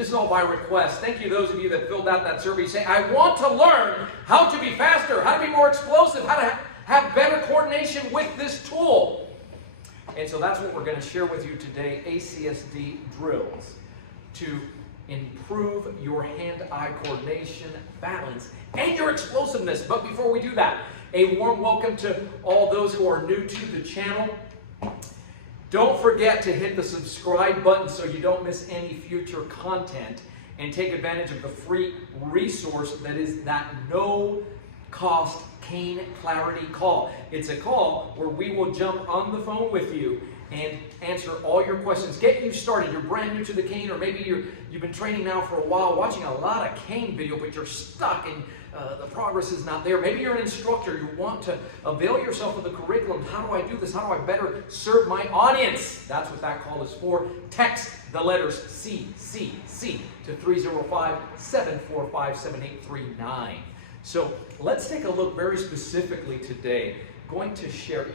this is all by request. Thank you those of you that filled out that survey saying, I want to learn how to be faster, how to be more explosive, how to have better coordination with this tool. And so that's what we're going to share with you today, ACSD drills to improve your hand-eye coordination, balance, and your explosiveness. But before we do that, a warm welcome to all those who are new to the channel. Don't forget to hit the subscribe button so you don't miss any future content, and take advantage of the free resource that is that no-cost cane clarity call. It's a call where we will jump on the phone with you and answer all your questions. Get you started. You're brand new to the cane, or maybe you've been training now for a while, watching a lot of cane video, but you're stuck and the progress is not there. Maybe you're an instructor. You want to avail yourself of the curriculum. How do I do this? How do I better serve my audience? That's what that call is for. Text the letters CCC to 305-745-7839. So let's take a look very specifically today. Going to share,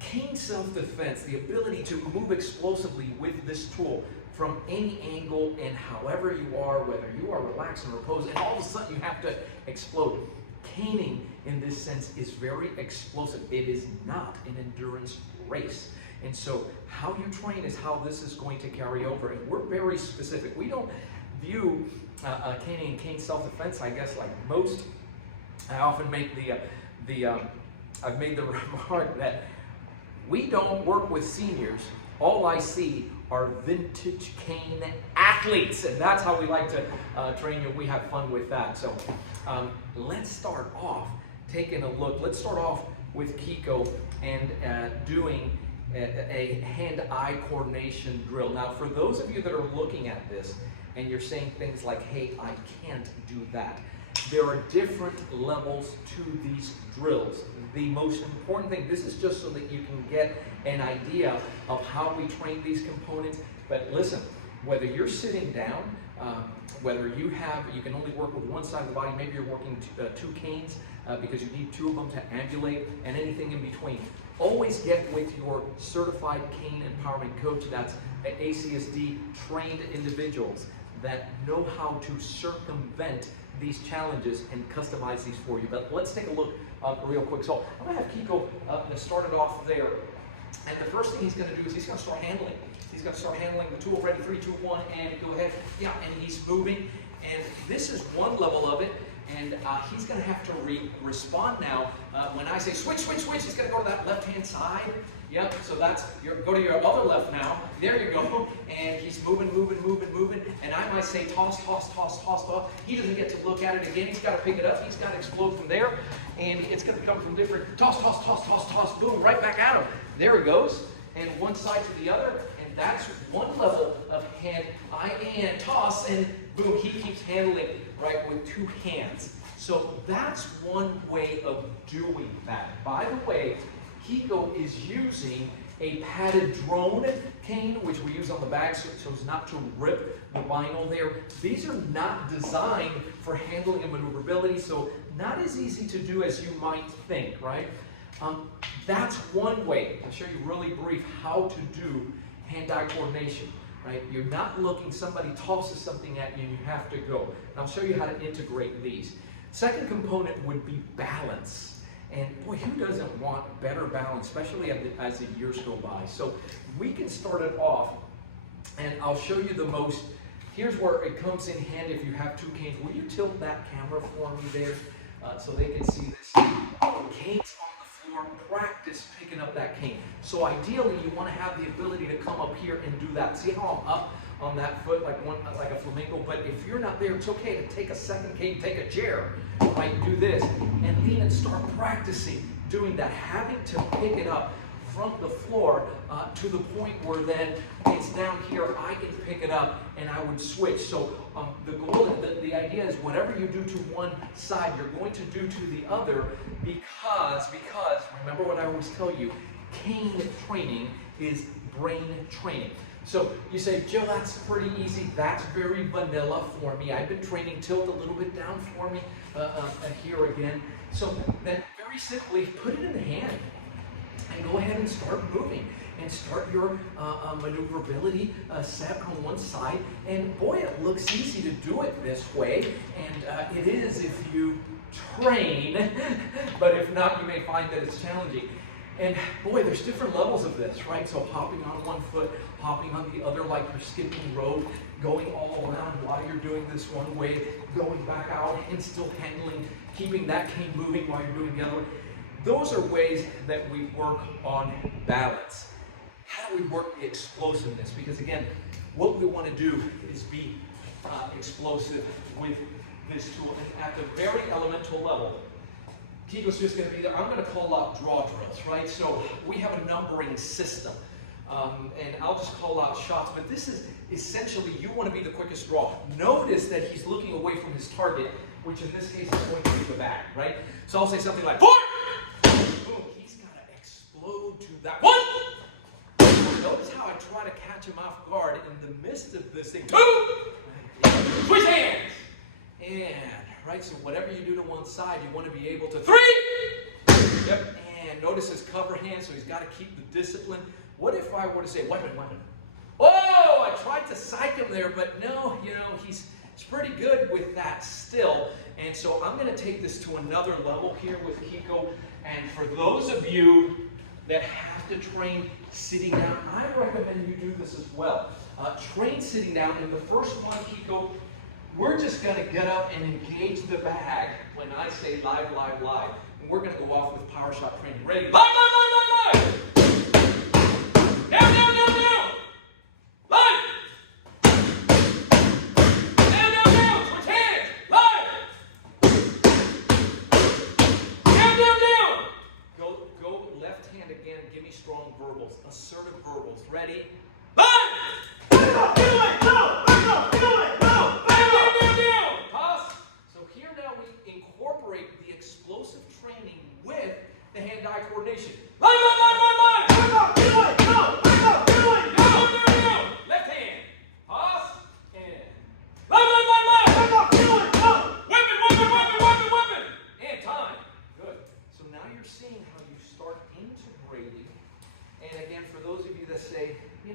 cane self-defense, the ability to move explosively with this tool from any angle and however you are, whether you are relaxed and reposed, and all of a sudden you have to explode. Caning, in this sense, is very explosive. It is not an endurance race. And so how you train is how this is going to carry over. And we're very specific. We don't view caning and cane self-defense, I guess, like most. I often make I've made the remark that we don't work with seniors. All I see are vintage cane athletes, and that's how we like to train you. We have fun with that. So let's start off taking a look. Let's start off with Kiko and doing a hand-eye coordination drill. Now, for those of you that are looking at this and you're saying things like, hey, I can't do that, there are different levels to these drills. The most important thing, this is just so that you can get an idea of how we train these components. But listen, whether you're sitting down, whether you can only work with one side of the body, maybe you're working two canes because you need two of them to ambulate, and anything in between. Always get with your certified cane empowerment coach. That's ACSD trained individuals that know how to circumvent these challenges and customize these for you. But let's take a look real quick. So I'm going to have Kiko start it off there. And the first thing he's going to do is he's going to start handling. He's going to start handling the tool. Ready, 3, 2, 1, and go ahead. Yeah, and he's moving. And this is one level of it. And he's going to have to respond now. When I say switch, switch, switch, he's going to go to that left-hand side. Yep, so that's, go to your other left now. There you go. And he's moving, moving, moving, moving. And I might say toss, toss, toss, toss, toss. He doesn't get to look at it again. He's got to pick it up. He's got to explode from there. And it's going to come from different toss, toss, toss, toss, toss, boom, right back at him. There it goes. And one side to the other. And that's one level of hand, eye, and toss. And boom, he keeps handling right with two hands. So that's one way of doing that. By the way, Kiko is using a padded drone cane, which we use on the back so as not to rip the vinyl there. These are not designed for handling and maneuverability, so not as easy to do as you might think, right? That's one way. I'll show you really brief how to do hand-eye coordination, right? You're not looking, somebody tosses something at you and you have to go. And I'll show you how to integrate these. Second component would be balance. And boy, who doesn't want better balance, especially as the years go by? So we can start it off, and I'll show you the most. Here's where it comes in handy if you have two canes. Will you tilt that camera for me there so they can see this? Canes on the floor, practice picking up that cane. So ideally, you want to have the ability to come up here and do that. See how I'm up on that foot like a flamingo? But if you're not there, it's okay to take a second cane, take a chair, right? Do this and lean and start practicing doing that, having to pick it up from the floor to the point where then it's down here, I can pick it up and I would switch. So the goal, the idea is whatever you do to one side, you're going to do to the other because remember what I always tell you, cane training is brain training. So you say, Joe, that's pretty easy. That's very vanilla for me. I've been training tilt a little bit down for me here again. So then very simply put it in the hand and go ahead and start moving. and start your maneuverability set on one side. And boy, it looks easy to do it this way, and it is if you train, but if not, you may find that it's challenging. And boy, there's different levels of this, right? So hopping on one foot, hopping on the other like you're skipping rope, going all around while you're doing this one way, going back out and still handling, keeping that cane moving while you're doing the other way. Those are ways that we work on balance. How do we work the explosiveness? Because again, what we want to do is be explosive with this tool. And at the very elemental level, Kiko's just going to be there. I'm going to call out draw drills, right? So we have a numbering system. And I'll just call out shots, but this is essentially you want to be the quickest draw. Notice that he's looking away from his target, which in this case is going to be the bag, right? So I'll say something like 4! Boom, he's got to explode to that 1! Notice how I try to catch him off guard in the midst of this thing. 2! Switch hands! And, right, so whatever you do to one side, you want to be able to 3! Yep, and notice his cover hand, so he's got to keep the discipline. What if I were to say, weapon, weapon? Oh, I tried to psych him there, but no, you know, he's pretty good with that still. And so I'm going to take this to another level here with Kiko. And for those of you that have to train sitting down, I recommend you do this as well. Train sitting down. In the first one, Kiko, we're just going to get up and engage the bag when I say live, live, live. And we're going to go off with power shot training. Ready? Live, live, live, live, live! Down, down, down, down! Live! Down, down, down! Switch hands! Live! Down, down, down! Go left hand again. Give me strong verbals. Assertive verbals. Ready? Live! Do it! Go! Go! Do it! Go! Down, down, down, down! Toss. So here now we incorporate the explosive training with the hand-eye coordination. Live, live, live, live, live! Go! Do it! Go!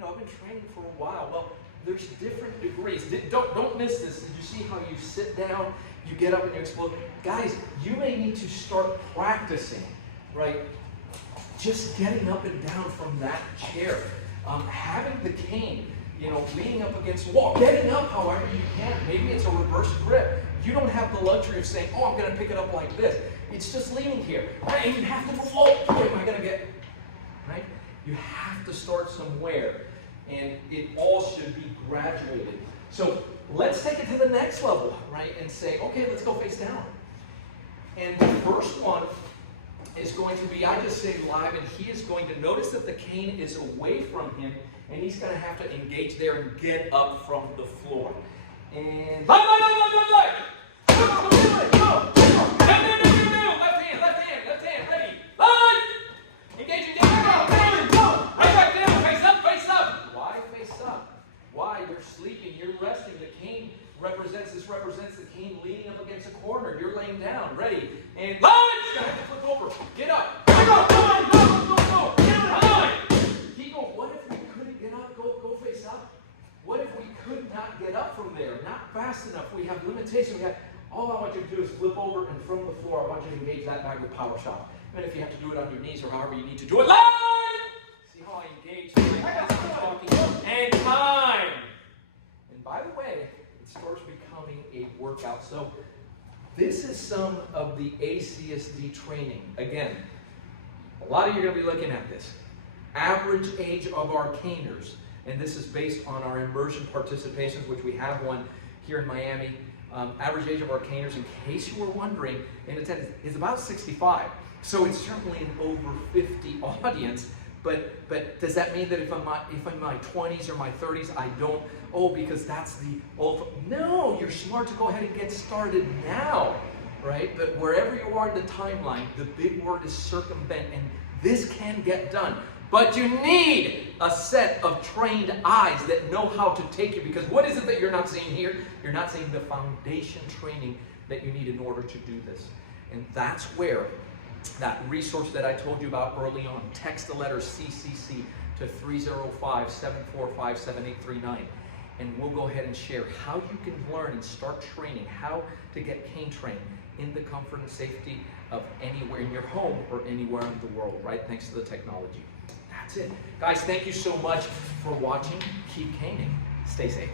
I've been training for a while. Well, there's different degrees. Don't miss this. Did you see how you sit down, you get up and you explode? Guys, you may need to start practicing, right? Just getting up and down from that chair. Having the cane, leaning up against the wall. Getting up however you can. Maybe it's a reverse grip. You don't have the luxury of saying, oh, I'm going to pick it up like this. It's just leaning here. Right? And you have to move, oh, where am I going to get? Right? You have to start somewhere. And it all should be graduated. So let's take it to the next level, right? And say, okay, let's go face down. And the first one is going to be, I just say live, and he is going to notice that the cane is away from him, and he's going to have to engage there and get up from the floor. And live, live, live, live, live, live. Go, do it, go. Down, down, down, down, down. Left hand, left hand, left hand, ready. Live. Engaging down, go. Right back down, face up, face up. Why face up? Why? You're sleeping, you're resting. The cane represents the cane leaning up against a corner. You're laying down, ready. And live. You're going to have to flip over. Get up. Go, go. Kiko, what if we couldn't get up? Go face up. What if we could not get up from there? Not fast enough. We have limitations. All I want you to do is flip over, and from the floor, I want you to engage that bag with power shot. And if you have to do it on your knees or however you need to do it, live! See how I engage? And time. And by the way, it starts becoming a workout. So this is some of the ACSD training. Again, a lot of you are going to be looking at this. Average age of our caners, and this is based on our immersion participations, which we have one here in Miami. Average age of our caners, in case you were wondering, in attendance, is about 65. So it's certainly an over 50 audience. But does that mean that if I'm in my 20s or my 30s, I don't? Oh, because that's the old. No, you're smart to go ahead and get started now, right? But wherever you are in the timeline, the big word is circumvent, and this can get done. But you need a set of trained eyes that know how to take you, because what is it that you're not seeing here? You're not seeing the foundation training that you need in order to do this. And that's where that resource that I told you about early on, text the letter CCC to 305-745-7839. And we'll go ahead and share how you can learn and start training, how to get cane trained in the comfort and safety of anywhere in your home or anywhere in the world, right? Thanks to the technology. That's it. Guys, thank you so much for watching. Keep caning. Stay safe.